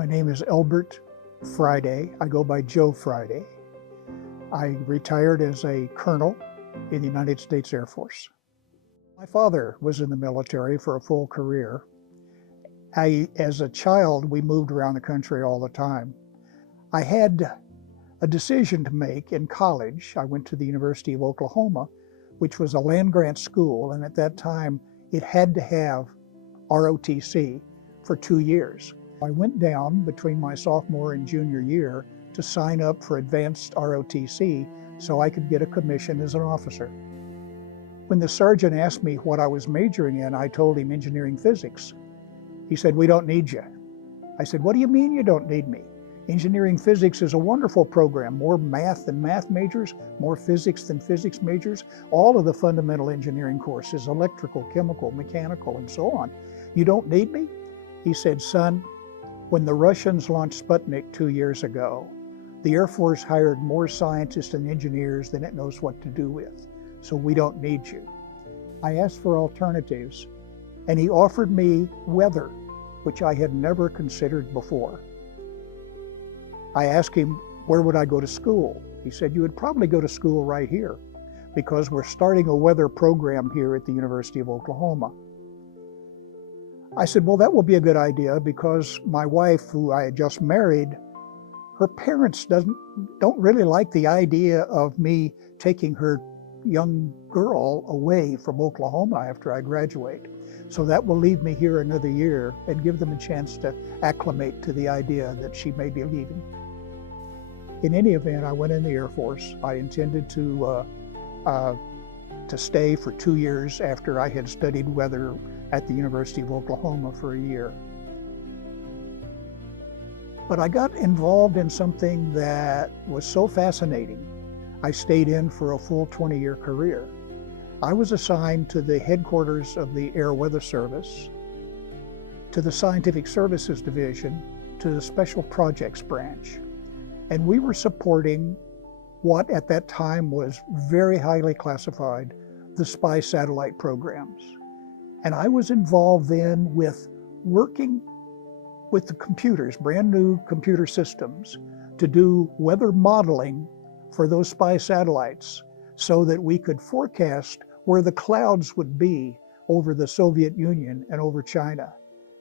My name is Elbert Friday. I go by Joe Friday. I retired as a colonel in the United States Air Force. My father was in the military for a full career. As a child, we moved around the country all the time. I had a decision to make in college. I went to the University of Oklahoma, which was a land-grant school, and at that time, it had to have ROTC for 2 years. I went down between my sophomore and junior year to sign up for advanced ROTC so I could get a commission as an officer. When the sergeant asked me what I was majoring in, I told him engineering physics. He said, "We don't need you." I said, "What do you mean you don't need me? Engineering physics is a wonderful program, more math than math majors, more physics than physics majors, all of the fundamental engineering courses, electrical, chemical, mechanical, and so on. You don't need me?" He said, "Son, when the Russians launched Sputnik 2 years ago, the Air Force hired more scientists and engineers than it knows what to do with. So we don't need you." I asked for alternatives, and he offered me weather, which I had never considered before. I asked him, where would I go to school? He said, "You would probably go to school right here, because we're starting a weather program here at the University of Oklahoma." I said, "Well, that will be a good idea, because my wife, who I had just married, her parents don't really like the idea of me taking her young girl away from Oklahoma after I graduate. So that will leave me here another year and give them a chance to acclimate to the idea that she may be leaving." In any event, I went in the Air Force. I intended to stay for 2 years after I had studied weather at the University of Oklahoma for a year. But I got involved in something that was so fascinating. I stayed in for a full 20-year career. I was assigned to the headquarters of the Air Weather Service, to the Scientific Services Division, to the Special Projects Branch. And we were supporting what at that time was very highly classified, the spy satellite programs. And I was involved then with working with the computers, brand new computer systems, to do weather modeling for those spy satellites so that we could forecast where the clouds would be over the Soviet Union and over China.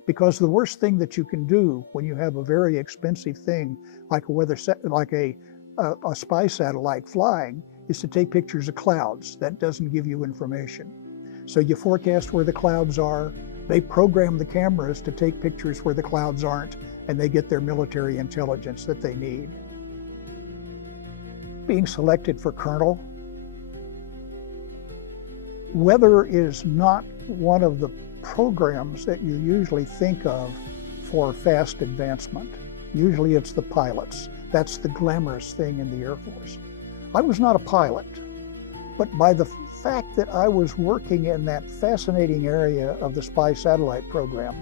Because the worst thing that you can do when you have a very expensive thing like a spy satellite flying is to take pictures of clouds. That doesn't give you information. So you forecast where the clouds are, they program the cameras to take pictures where the clouds aren't, and they get their military intelligence that they need. Being selected for colonel, weather is not one of the programs that you usually think of for fast advancement. Usually it's the pilots. That's the glamorous thing in the Air Force. I was not a pilot, but by the fact that I was working in that fascinating area of the spy satellite program,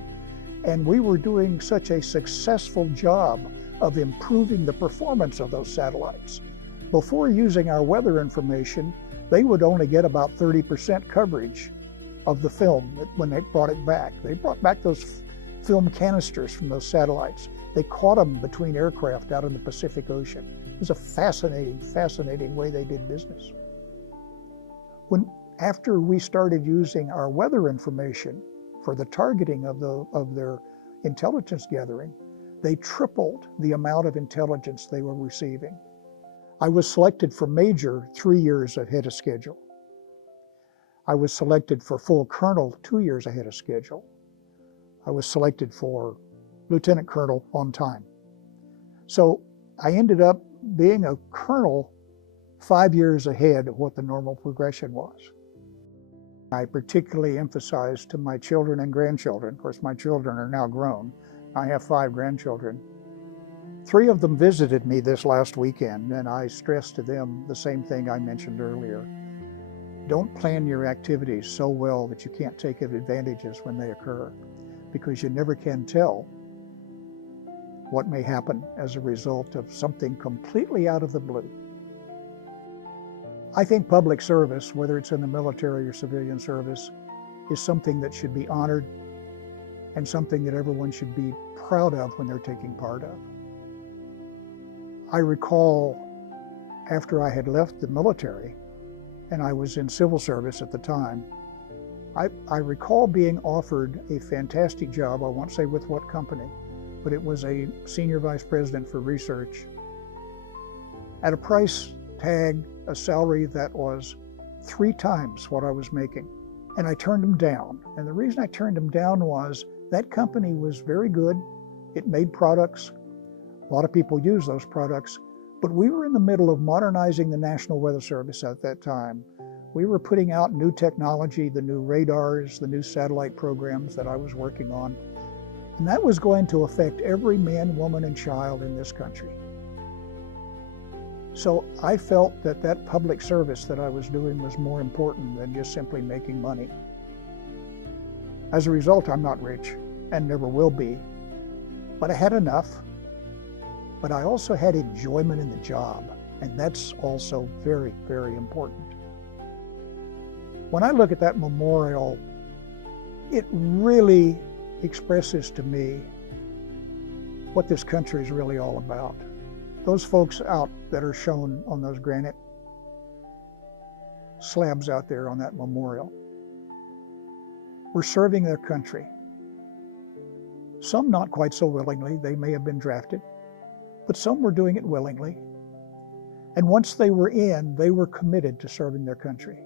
and we were doing such a successful job of improving the performance of those satellites. Before using our weather information, they would only get about 30% coverage of the film when they brought it back. They brought back those film canisters from those satellites. They caught them between aircraft out in the Pacific Ocean. It was a fascinating way they did business. After we started using our weather information for the targeting of their intelligence gathering, they tripled the amount of intelligence they were receiving. I was selected for major 3 years ahead of schedule. I was selected for full colonel 2 years ahead of schedule. I was selected for lieutenant colonel on time. So I ended up being a colonel 5 years ahead of what the normal progression was. I particularly emphasized to my children and grandchildren, of course my children are now grown, I have 5 grandchildren. 3 of them visited me this last weekend, and I stressed to them the same thing I mentioned earlier. Don't plan your activities so well that you can't take advantages when they occur, because you never can tell what may happen as a result of something completely out of the blue. I think public service, whether it's in the military or civilian service, is something that should be honored and something that everyone should be proud of when they're taking part of. I recall after I had left the military, and I was in civil service at the time, I recall being offered a fantastic job. I won't say with what company, but it was a senior vice president for research at a price tag, a salary that was 3 times what I was making. And I turned him down. And the reason I turned him down was that company was very good. It made products. A lot of people use those products. But we were in the middle of modernizing the National Weather Service at that time. We were putting out new technology, the new radars, the new satellite programs that I was working on. And that was going to affect every man, woman, and child in this country. So I felt that that public service that I was doing was more important than just simply making money. As a result, I'm not rich and never will be, but I had enough. But I also had enjoyment in the job, and that's also very, very important. When I look at that memorial, it really expresses to me what this country is really all about. Those folks out that are shown on those granite slabs out there on that memorial were serving their country. Some not quite so willingly, they may have been drafted, but some were doing it willingly. And once they were in, they were committed to serving their country.